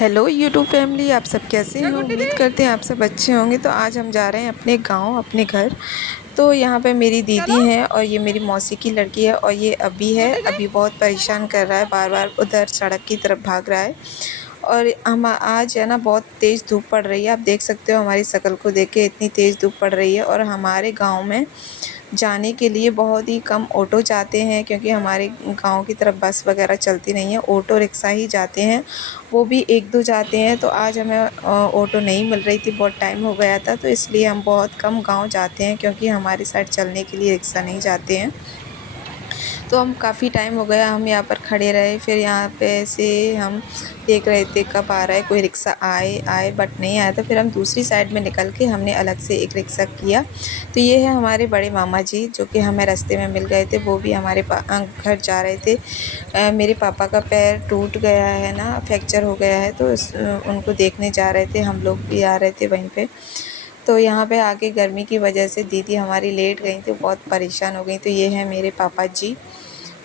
Hello YouTube family, आप सब कैसे हैं? उम्मीद करते हैं आप सब अच्छे होंगे। तो आज हम जा रहे हैं अपने गांव, अपने घर। तो यहाँ पे मेरी दीदी हैं और ये मेरी मौसी की लड़की है और ये अभी है। अभी बहुत परेशान कर रहा है, बार बार उधर सड़क की तरफ भाग रहा है। और हम आज है ना, बहुत तेज़ धूप पड़ रही है। आप देख सकते हो हमारी शक्ल को देख के, इतनी तेज़ धूप पड़ रही है। और हमारे गांव में जाने के लिए बहुत ही कम ऑटो जाते हैं, क्योंकि हमारे गांव की तरफ बस वगैरह चलती नहीं है, ऑटो रिक्शा ही जाते हैं, वो भी एक दो जाते हैं। तो आज हमें ऑटो नहीं मिल रही थी, बहुत टाइम हो गया था, तो इसलिए हम बहुत कम गांव जाते हैं, क्योंकि हमारी साइड चलने के लिए रिक्शा नहीं जाते हैं। तो हम काफ़ी टाइम हो गया, हम यहाँ पर खड़े रहे। फिर यहाँ पे से हम देख रहे थे कब आ रहा है, कोई रिक्शा आए बट नहीं आया। तो फिर हम दूसरी साइड में निकल के हमने अलग से एक रिक्शा किया। तो ये है हमारे बड़े मामा जी, जो कि हमें रास्ते में मिल गए थे। वो भी हमारे घर जा रहे थे। मेरे पापा का पैर टूट गया है ना, फ्रैक्चर हो गया है, तो उनको देखने जा रहे थे। हम लोग भी आ रहे थे वहीं पे। तो यहाँ पे आके गर्मी की वजह से दीदी हमारी लेट गई थी, बहुत परेशान हो गई। तो ये है मेरे पापा जी,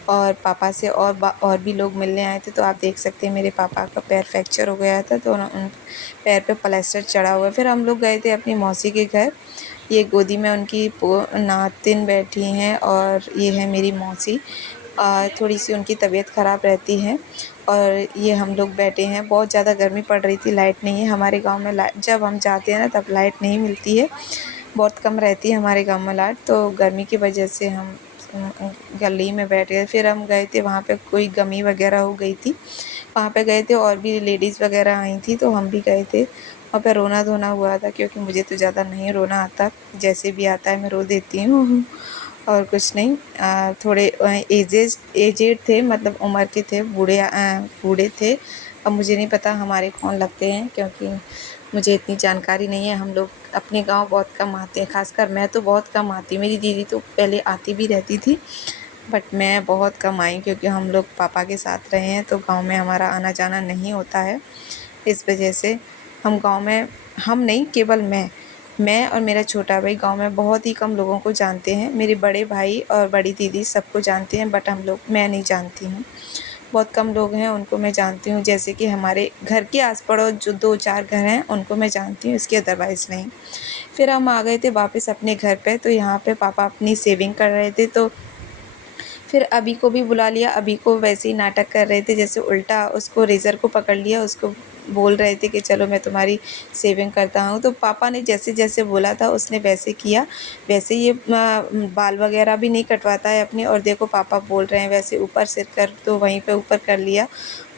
और पापा से और भी लोग मिलने आए थे। तो आप देख सकते हैं मेरे पापा का पैर फ्रैक्चर हो गया था, तो उन पैर पे प्लास्टर चढ़ा हुआ है। फिर हम लोग गए थे अपनी मौसी के घर। ये गोदी में उनकी नातिन बैठी हैं, और ये है मेरी मौसी। थोड़ी सी उनकी तबीयत ख़राब रहती है, और ये हम लोग बैठे हैं। बहुत ज़्यादा गर्मी पड़ रही थी, लाइट नहीं है हमारे गांव में। लाइट जब हम जाते हैं ना, तब लाइट नहीं मिलती है, बहुत कम रहती है हमारे गांव में लाइट। तो गर्मी की वजह से हम गली में बैठ गए। फिर हम गए थे वहाँ पे, कोई गमी वगैरह हो गई थी, वहाँ पे गए थे, और भी लेडीज़ वगैरह आई थी, तो हम भी गए थे वहाँ पे। रोना धोना हुआ था, क्योंकि मुझे तो ज़्यादा नहीं रोना आता, जैसे भी आता है मैं रो देती हूँ। और कुछ नहीं। थोड़े एजेड थे, मतलब उम्र के थे, बूढ़े थे। अब मुझे नहीं पता हमारे कौन लगते हैं, क्योंकि मुझे इतनी जानकारी नहीं है। हम लोग अपने गांव बहुत कम आते हैं, खासकर मैं तो बहुत कम आती। मेरी दीदी तो पहले आती भी रहती थी, बट मैं बहुत कम आई, क्योंकि हम लोग पापा के साथ रहे हैं, तो गांव में हमारा आना जाना नहीं होता है। इस वजह से हम गांव में, हम नहीं, केवल मैं और मेरा छोटा भाई गांव में बहुत ही कम लोगों को जानते हैं। मेरे बड़े भाई और बड़ी दीदी सबको जानते हैं, बट मैं नहीं जानती हूँ। बहुत कम लोग हैं उनको मैं जानती हूँ, जैसे कि हमारे घर के आस पड़ोस जो दो चार घर हैं उनको मैं जानती हूँ, इसके अदरवाइज़ नहीं। फिर हम आ गए थे वापस अपने घर पे। तो यहाँ पे पापा अपनी सेविंग कर रहे थे, तो फिर अभी को भी बुला लिया। अभी को वैसे ही नाटक कर रहे थे, जैसे उल्टा उसको रेज़र को पकड़ लिया, उसको बोल रहे थे कि चलो मैं तुम्हारी सेविंग करता हूँ। तो पापा ने जैसे जैसे बोला था उसने वैसे किया। वैसे ये बाल वगैरह भी नहीं कटवाता है अपने, और देखो पापा बोल रहे हैं वैसे ऊपर सिर कर, तो वहीं पे ऊपर कर लिया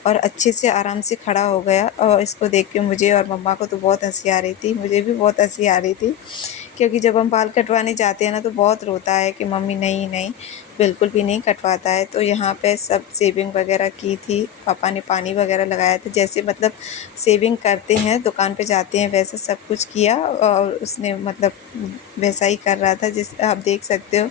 और अच्छे से आराम से खड़ा हो गया। और इसको देख के मुझे और मम्मा को तो बहुत हंसी आ रही थी, मुझे भी बहुत हंसी आ रही थी, क्योंकि जब हम बाल कटवाने जाते हैं ना, तो बहुत रोता है कि मम्मी नहीं नहीं, बिल्कुल भी नहीं कटवाता है। तो यहाँ पे सब सेविंग वगैरह की थी, पापा ने पानी वगैरह लगाया था, जैसे मतलब सेविंग करते हैं दुकान पे जाते हैं वैसे सब कुछ किया। और उसने मतलब वैसा ही कर रहा था, जिस आप देख सकते हो।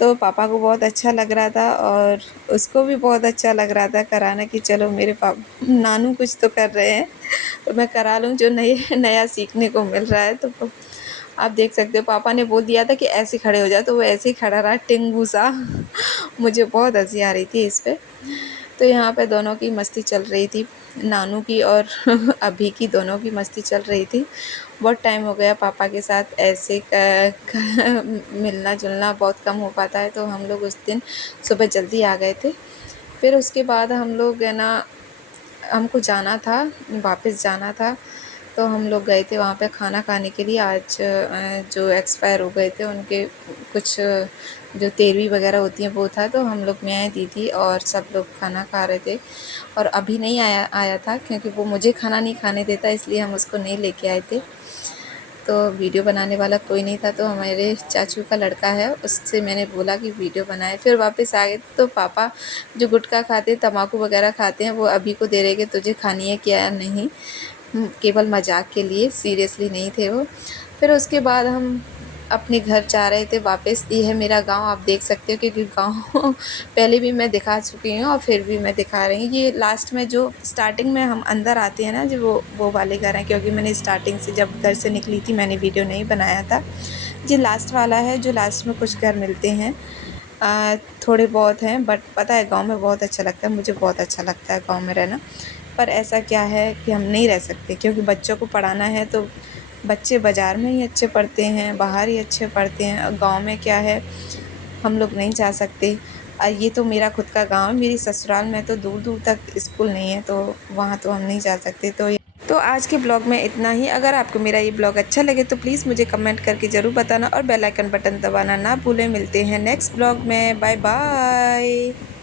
तो पापा को बहुत अच्छा लग रहा था, और उसको भी बहुत अच्छा लग रहा था कराना, कि चलो मेरे नानू कुछ तो कर रहे हैं, तो मैं करा लूँ, जो नया सीखने को मिल रहा है। तो आप देख सकते हो पापा ने बोल दिया था कि ऐसे खड़े हो जाओ, तो वो ऐसे ही खड़ा रहा, टिंगू सा। मुझे बहुत हंसी आ रही थी इस पे। तो यहाँ पे दोनों की मस्ती चल रही थी, नानू की और अभी की, दोनों की मस्ती चल रही थी। बहुत टाइम हो गया पापा के साथ ऐसे मिलना जुलना बहुत कम हो पाता है, तो हम लोग उस दिन सुबह जल्दी आ गए थे। फिर उसके बाद हम लोग है ना, हमको जाना था, वापस जाना था, तो हम लोग गए थे वहाँ पे खाना खाने के लिए। आज जो एक्सपायर हो गए थे उनके कुछ जो तेरहवीं वगैरह होती हैं वो था, तो हम लोग, मैं, दीदी और सब लोग खाना खा रहे थे। और अभी नहीं आया था, क्योंकि वो मुझे खाना नहीं खाने देता, इसलिए हम उसको नहीं लेके आए थे। तो वीडियो बनाने वाला कोई नहीं था, तो हमारे चाचू का लड़का है, उससे मैंने बोला कि वीडियो बनाए। फिर वापस आ गए, तो पापा जो गुटखा खाते, तम्बाकू वगैरह खाते हैं, वो अभी को दे रहे कि तुझे खानी है क्या नहीं, केवल मजाक के लिए, सीरियसली नहीं थे वो। फिर उसके बाद हम अपने घर जा रहे थे वापस। ये है मेरा गांव, आप देख सकते हो, क्योंकि गांव पहले भी मैं दिखा चुकी हूँ और फिर भी मैं दिखा रही हूँ। ये लास्ट में जो स्टार्टिंग में हम अंदर आते हैं ना, जो वो वाले घर हैं, क्योंकि मैंने स्टार्टिंग से जब घर से निकली थी मैंने वीडियो नहीं बनाया था। ये लास्ट वाला है, जो लास्ट में कुछ घर मिलते हैं, थोड़े बहुत हैं, बट पता है गांव में बहुत अच्छा लगता है, मुझे बहुत अच्छा लगता है गांव में रहना। पर ऐसा क्या है कि हम नहीं रह सकते, क्योंकि बच्चों को पढ़ाना है तो बच्चे बाज़ार में ही अच्छे पढ़ते हैं, बाहर ही अच्छे पढ़ते हैं। और गाँव में क्या है, हम लोग नहीं जा सकते। ये तो मेरा खुद का गाँव है, मेरी ससुराल में तो दूर दूर तक स्कूल नहीं है, तो वहाँ तो हम नहीं जा सकते। तो आज के ब्लॉग में इतना ही। अगर आपको मेरा ये ब्लॉग अच्छा लगे तो प्लीज़ मुझे कमेंट करके ज़रूर बताना और बेल आइकन बटन दबाना ना भूलें। मिलते हैं नेक्स्ट ब्लॉग में। Bye bye.